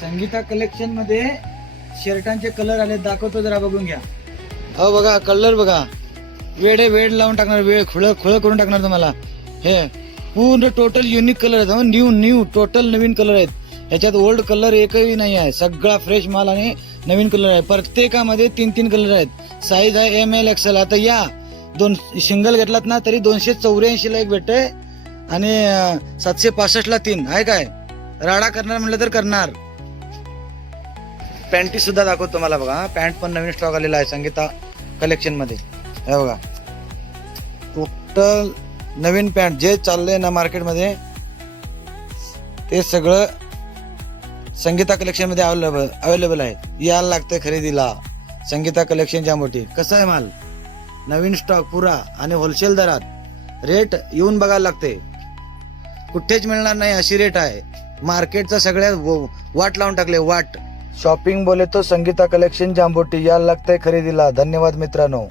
Sangeeta collection मध्ये शर्टांचे colour आले, दाखवतो जरा बघून घ्या. हो बघा कलर बघा, वेड लावून टाकणार, वेळ खुळ करून टाकणार तुम्हाला. हे पूर्ण टोटल युनिक कलर आहेत, न्यू टोटल नवीन कलर आहेत. ह्याच्यात ओल्ड कलर एकही नाही आहे, सगळा फ्रेश माल आणि नवीन कलर आहे. प्रत्येकामध्ये 3 कलर आहेत. साईज आहे ML XL. आता या दोन सिंगल घेतलात ना तरी 284 ला एक भेटते आणि 765 ला 3 आहे. काय राडा करणार म्हटलं तर करणार. पॅन्टी सुद्धा दाखवतो तुम्हाला बघा. पॅन्ट पण नवीन स्टॉक आलेला आहे संगीता कलेक्शन मध्ये. हे बघा टोटल नवीन पॅन्ट जे चाललंय ना मार्केटमध्ये ते सगळं संगीता कलेक्शन मध्ये अवेलेबल आहे. यायला लागतंय खरेदीला. संगीता कलेक्शन जांभोटी. कसा आहे माल, नवीन स्टॉक पुरा आणि होलसेल दरात. रेट येऊन बघायला लागते, कुठेच मिळणार नाही अशी रेट आहे. मार्केटचा सगळ्यात वाट लावून टाकले, वाट. शॉपिंग बोले तो संगीता कलेक्शन जांभोटी. यायला लागतंय खरेदीला. धन्यवाद मित्रांनो.